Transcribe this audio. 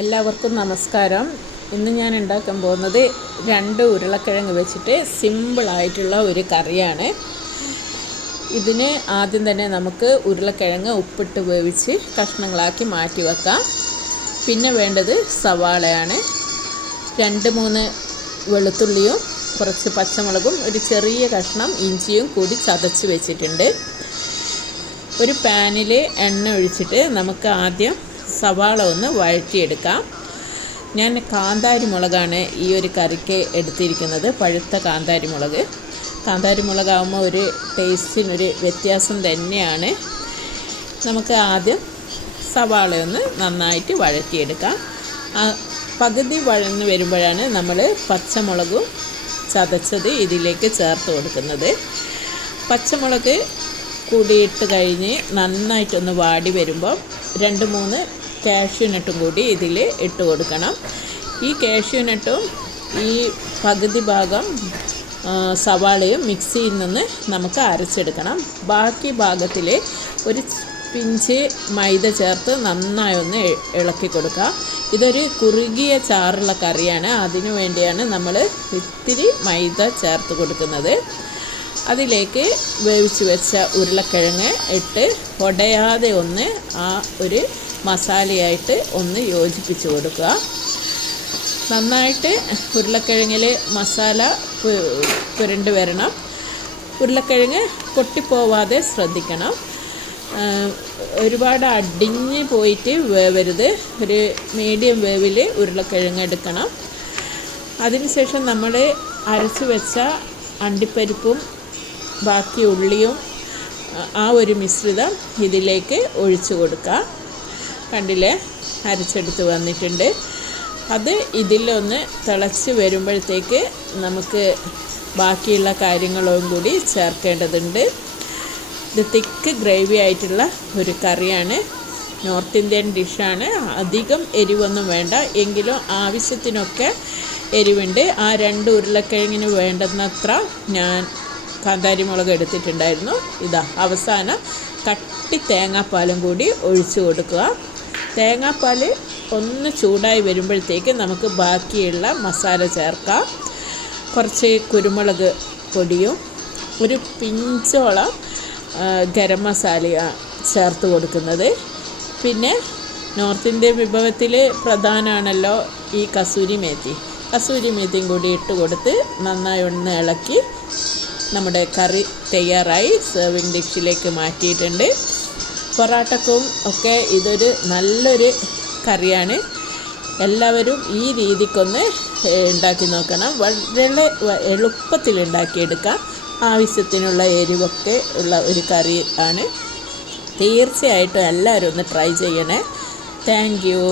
എല്ലാവർക്കും നമസ്കാരം. ഇന്ന് ഞാൻ ഉണ്ടാക്കാൻ പോകുന്നത് 2 ഉരുളക്കിഴങ്ങ് വെച്ചിട്ട് സിമ്പിളായിട്ടുള്ള ഒരു കറിയാണ്. ഇതിന് ആദ്യം തന്നെ നമുക്ക് ഉരുളക്കിഴങ്ങ് ഉപ്പിട്ട് വേവിച്ച് കഷ്ണങ്ങളാക്കി മാറ്റി വെക്കാം. പിന്നെ വേണ്ടത് സവാളയാണ്. 2-3 വെളുത്തുള്ളിയും കുറച്ച് പച്ചമുളകും ഒരു ചെറിയ കഷ്ണം ഇഞ്ചിയും കൂടി ചതച്ച് വെച്ചിട്ടുണ്ട്. ഒരു പാനിൽ എണ്ണ ഒഴിച്ചിട്ട് നമുക്ക് ആദ്യം സവാള ഒന്ന് വഴറ്റിയെടുക്കാം. ഞാൻ കാന്താരി മുളകാണ് ഈ ഒരു കറിക്ക് എടുത്തിരിക്കുന്നത്, പഴുത്ത കാന്താരി മുളക്. കാന്താരി മുളകാകുമ്പോൾ ഒരു ടേസ്റ്റിനൊരു വ്യത്യാസം തന്നെയാണ്. നമുക്ക് ആദ്യം സവാളയൊന്ന് നന്നായിട്ട് വഴറ്റിയെടുക്കാം. പകുതി വഴന്ന് വരുമ്പോഴാണ് നമ്മൾ പച്ചമുളകും ചതച്ചത് ഇതിലേക്ക് ചേർത്ത് കൊടുക്കുന്നത്. പച്ചമുളക് കൂടിയിട്ട് കഴിഞ്ഞ് നന്നായിട്ടൊന്ന് വാടി വരുമ്പോൾ 2-3 കാഷ്യൂനട്ടും കൂടി ഇതിൽ ഇട്ട് കൊടുക്കണം. ഈ കാഷ്യൂനട്ടും ഈ പകുതി ഭാഗം സവാളയും മിക്സിയിൽ നിന്ന് നമുക്ക് അരച്ചെടുക്കണം. ബാക്കി ഭാഗത്തിൽ ഒരു പിഞ്ച് മൈദ ചേർത്ത് നന്നായി ഒന്ന് ഇളക്കി കൊടുക്കുക. ഇതൊരു കുറുകിയ ചാറുള്ള കറിയാണ്, അതിനു വേണ്ടിയാണ് നമ്മൾ ഇത്തിരി മൈദ ചേർത്ത് കൊടുക്കുന്നത്. അതിലേക്ക് വേവിച്ച് വെച്ച ഉരുളക്കിഴങ്ങ് ഇട്ട് ഉടയാതെ ഒന്ന് ആ ഒരു മസാലയായിട്ട് ഒന്ന് യോജിപ്പിച്ച് കൊടുക്കുക. നന്നായിട്ട് ഉരുളക്കിഴങ്ങിൽ മസാല പുരണ്ട് വരണം. ഉരുളക്കിഴങ്ങ് പൊട്ടിപ്പോവാതെ ശ്രദ്ധിക്കണം. ഒരുപാട് അടിഞ്ഞ് പോയിട്ട് വേവരുത്. ഒരു മീഡിയം വേവിൽ ഉരുളക്കിഴങ്ങ് എടുക്കണം. അതിനുശേഷം നമ്മൾ അരച്ച് വെച്ച അണ്ടിപ്പരിപ്പും ബാക്കി ഉള്ളിയും ആ ഒരു മിശ്രിതം ഇതിലേക്ക് ഒഴിച്ചു കൊടുക്കുക. കണ്ടില്ലേ, അരച്ചെടുത്ത് വന്നിട്ടുണ്ട്. അത് ഇതിലൊന്ന് തിളച്ച് വരുമ്പോഴത്തേക്ക് നമുക്ക് ബാക്കിയുള്ള കാര്യങ്ങളും കൂടി ചേർക്കേണ്ടതുണ്ട്. ഇത് തിക്ക് ഗ്രേവി ആയിട്ടുള്ള ഒരു കറിയാണ്, നോർത്ത് ഇന്ത്യൻ ഡിഷാണ്. അധികം എരിവൊന്നും വേണ്ട, എങ്കിലും ആവശ്യത്തിനൊക്കെ എരിവുണ്ട്. ആ 2 ഉരുളക്കിഴങ്ങിന് വേണ്ടുന്നത്ര ഞാൻ കാന്താരി മുളക് എടുത്തിട്ടുണ്ടായിരുന്നു. ഇതാ അവസാനം കട്ടി തേങ്ങാപ്പാലും കൂടി ഒഴിച്ചു കൊടുക്കുക. തേങ്ങാപ്പാൽ ഒന്ന് ചൂടായി വരുമ്പോഴത്തേക്ക് നമുക്ക് ബാക്കിയുള്ള മസാല ചേർക്കാം. കുറച്ച് കുരുമുളക് പൊടിയും ഒരു പിഞ്ചോളം ഗരം മസാലയാണ് ചേർത്ത് കൊടുക്കുന്നത്. പിന്നെ നോർത്ത് ഇന്ത്യൻ വിഭവത്തിൽ പ്രധാനമാണല്ലോ ഈ കസൂരി മേത്തിയും കൂടി ഇട്ട് കൊടുത്ത് നന്നായി ഒന്ന് ഇളക്കി നമ്മുടെ കറി തയ്യാറായി സെർവിങ് ഡിഷിലേക്ക് മാറ്റിയിട്ടുണ്ട്. പൊറാട്ടക്കും ഒക്കെ ഇതൊരു നല്ലൊരു കറിയാണ്. എല്ലാവരും ഈ രീതിക്കൊന്ന് ഉണ്ടാക്കി നോക്കണം. വളരെ എളുപ്പത്തിൽ ഉണ്ടാക്കിയെടുക്കാം. ആവശ്യത്തിനുള്ള എരിവൊക്കെ ഉള്ള ഒരു കറി ആണ്. തീർച്ചയായിട്ടും എല്ലാവരും ഒന്ന് ട്രൈ ചെയ്യണേ. Thank you.